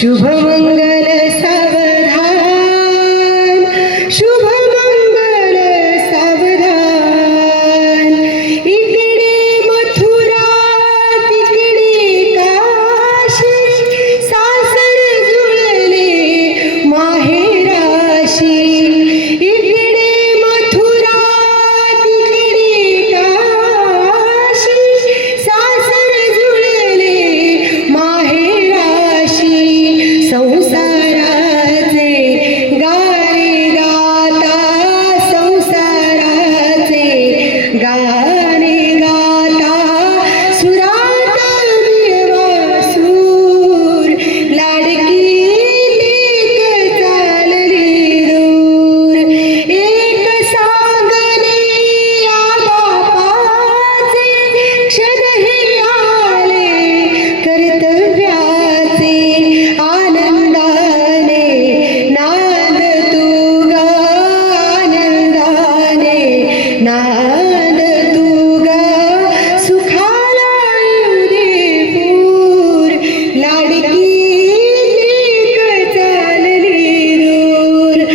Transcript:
ಶುಭ ಮಂಗಳ